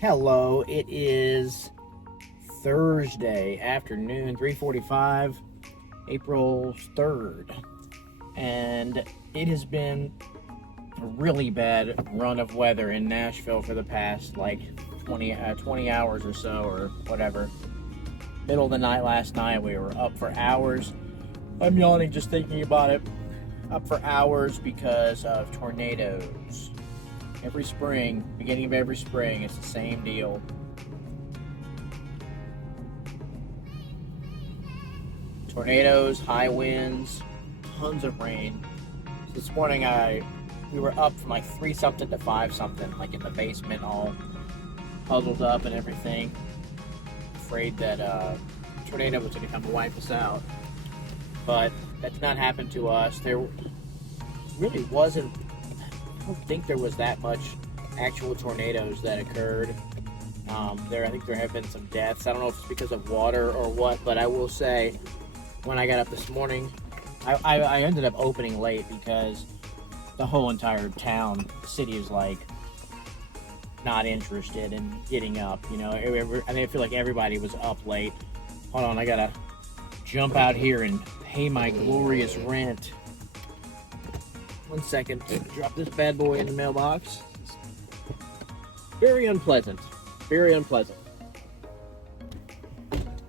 Hello, it is Thursday afternoon, 3:45, April 3rd, and it has been a really bad run of weather in Nashville for the past 20 hours or so, or whatever. Middle of the night last night, we were up for hours. I'm yawning just thinking about it. Up for hours because of tornadoes. Every spring, beginning of every spring, it's the same deal. Tornadoes, high winds, tons of rain. This morning we were up from like 3 something to 5 something, like in the basement, all puzzled up and everything. Afraid that a tornado was going to come and wipe us out. But that did not happen to us. There really wasn't, I don't think there was that much actual tornadoes that occurred. I think there have been some deaths. I don't know if it's because of water or what, but I will say, when I got up this morning, I ended up opening late because the whole entire town, city is like not interested in getting up. You know, I feel like everybody was up late. Hold on, I gotta jump out here and pay my glorious rent. 1 second, drop this bad boy in the mailbox. Very unpleasant. Very unpleasant.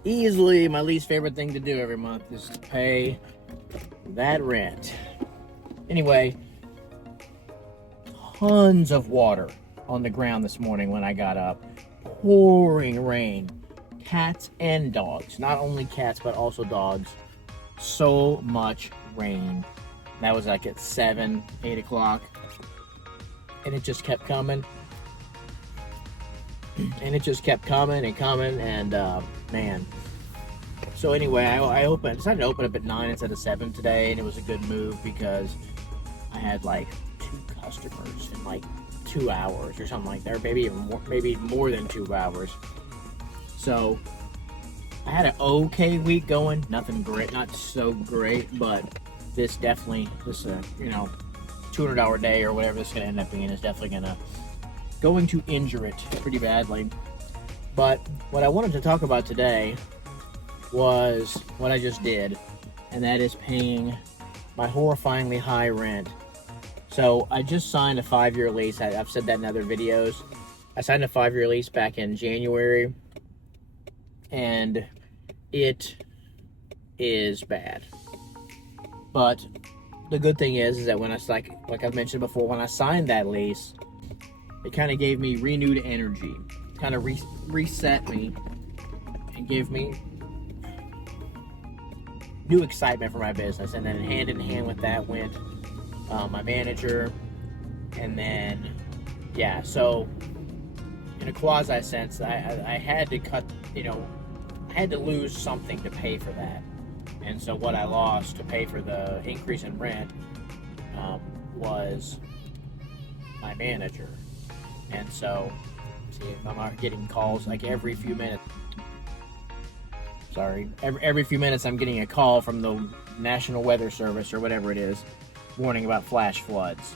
Easily my least favorite thing to do every month is to pay that rent. Anyway, tons of water on the ground this morning when I got up. Pouring rain. Cats and dogs. Not only cats, but also dogs. So much rain. That was like at 7, 8 o'clock. And it just kept coming. And it just kept coming and coming. And, man. So anyway, I decided to open up at 9 instead of 7 today. And it was a good move because I had like 2 customers in like 2 hours or something like that. Or maybe more than 2 hours. So I had an okay week going. Nothing great. Not so great, but this 200-hour day or whatever this is going to end up being is definitely going to injure it pretty badly. But what I wanted to talk about today was what I just did, and that is paying my horrifyingly high rent. So I just signed a 5-year lease. I've said that in other videos. I signed a 5-year lease back in January, and it is bad. But the good thing is that when like I've mentioned before, when I signed that lease, it kind of gave me renewed energy, kind of reset me, and gave me new excitement for my business. And then hand in hand with that went my manager, and then so in a quasi sense, I had to cut, I had to lose something to pay for that. And so what I lost to pay for the increase in rent was my manager. And so, see, I'm getting calls like every few minutes. Every few minutes I'm getting a call from the National Weather Service or whatever it is, warning about flash floods.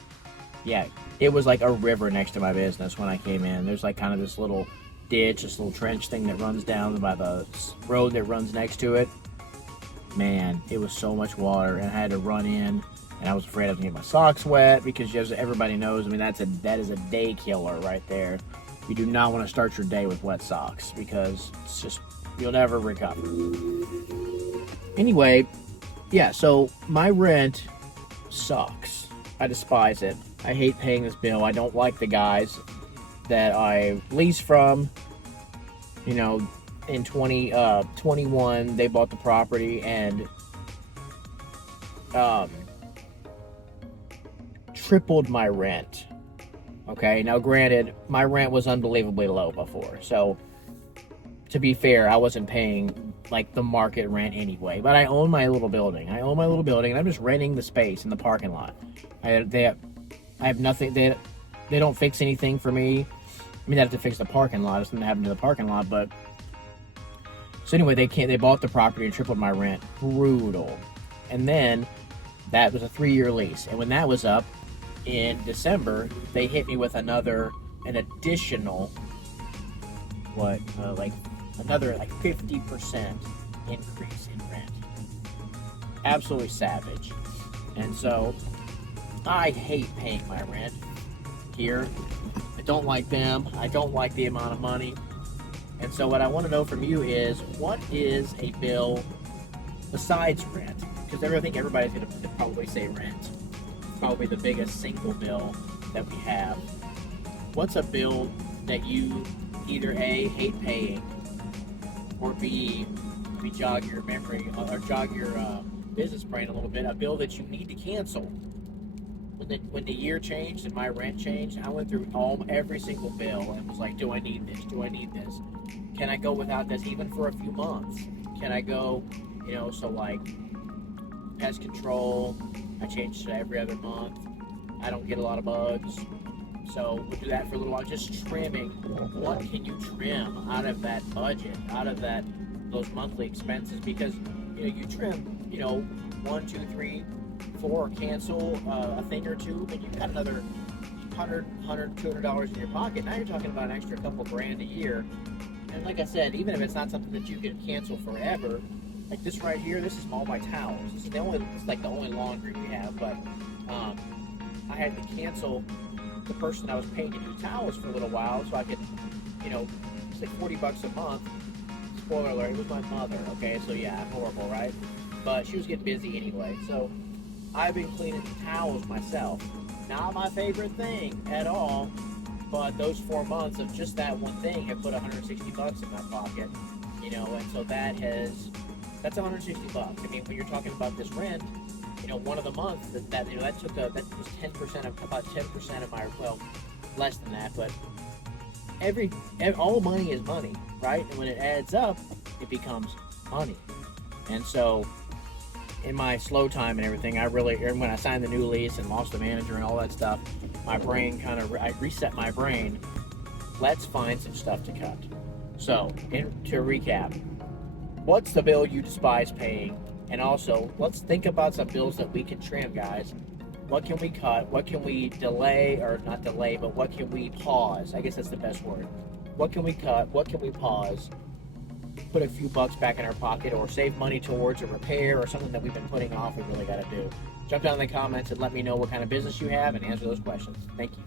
Yeah, it was like a river next to my business when I came in. There's like kind of this little ditch, this little trench thing that runs down by the road that runs next to it. Man, it was so much water, and I had to run in, and I was afraid I was gonna get my socks wet because, as everybody knows, I mean, that is a day killer right there. You do not want to start your day with wet socks because it's just, you'll never recover. Anyway, so my rent sucks. I despise it. I hate paying this bill. I don't like the guys that I lease from. In 2021, they bought the property and tripled my rent. Okay, now granted, my rent was unbelievably low before, so to be fair, I wasn't paying like the market rent anyway. But I own my little building. And I'm just renting the space in the parking lot. I have nothing. They don't fix anything for me. I mean, they have to fix the parking lot. If something happened to the parking lot, but. So anyway, they bought the property and tripled my rent. Brutal. And then that was a 3-year lease. And when that was up in December, they hit me with an additional like another like 50% increase in rent. Absolutely savage. And so I hate paying my rent here. I don't like them. I don't like the amount of money. And so what I want to know from you is, what is a bill besides rent? Because I think everybody's going to probably say rent. Probably the biggest single bill that we have. What's a bill that you either A, hate paying, or B, maybe jog your memory or jog your business brain a little bit, a bill that you need to cancel? When the year changed and my rent changed, I went through every single bill and was like, do I need this? Do I need this? Can I go without this even for a few months? Can I go, so like pest control, I changed to every other month. I don't get a lot of bugs. So we'll do that for a little while, just trimming. What can you trim out of that budget, out of those monthly expenses? Because, you trim, 1, 2, 3, 4, cancel a thing or two, and you've got another $200 in your pocket. Now you're talking about an extra couple grand a year. And like I said, even if it's not something that you can cancel forever, like this right here, this is all my towels. It's like the only laundry we have. But I had to cancel the person I was paying to do towels for a little while, so I could, it's like $40 a month. Spoiler alert, it was my mother. Okay, so yeah, horrible, right? But she was getting busy anyway, so I've been cleaning the towels myself. Not my favorite thing at all, but those 4 months of just that one thing have put $160 in my pocket, and so that's $160. I mean, when you're talking about this rent, one of the months that was 10% of about 10% of my, well, less than that, but all money is money, right? And when it adds up, it becomes money. And so in my slow time and everything, when I signed the new lease and lost the manager and all that stuff, my brain I reset my brain. Let's find some stuff to cut. So, to recap, what's the bill you despise paying? And also, let's think about some bills that we can trim, guys. What can we cut? What can we delay, or not delay, but what can we pause? I guess that's the best word. What can we cut? What can we pause? Put a few bucks back in our pocket, or save money towards a repair or something that we've been putting off we really got to do. Jump down in the comments and let me know what kind of business you have and answer those questions. Thank you.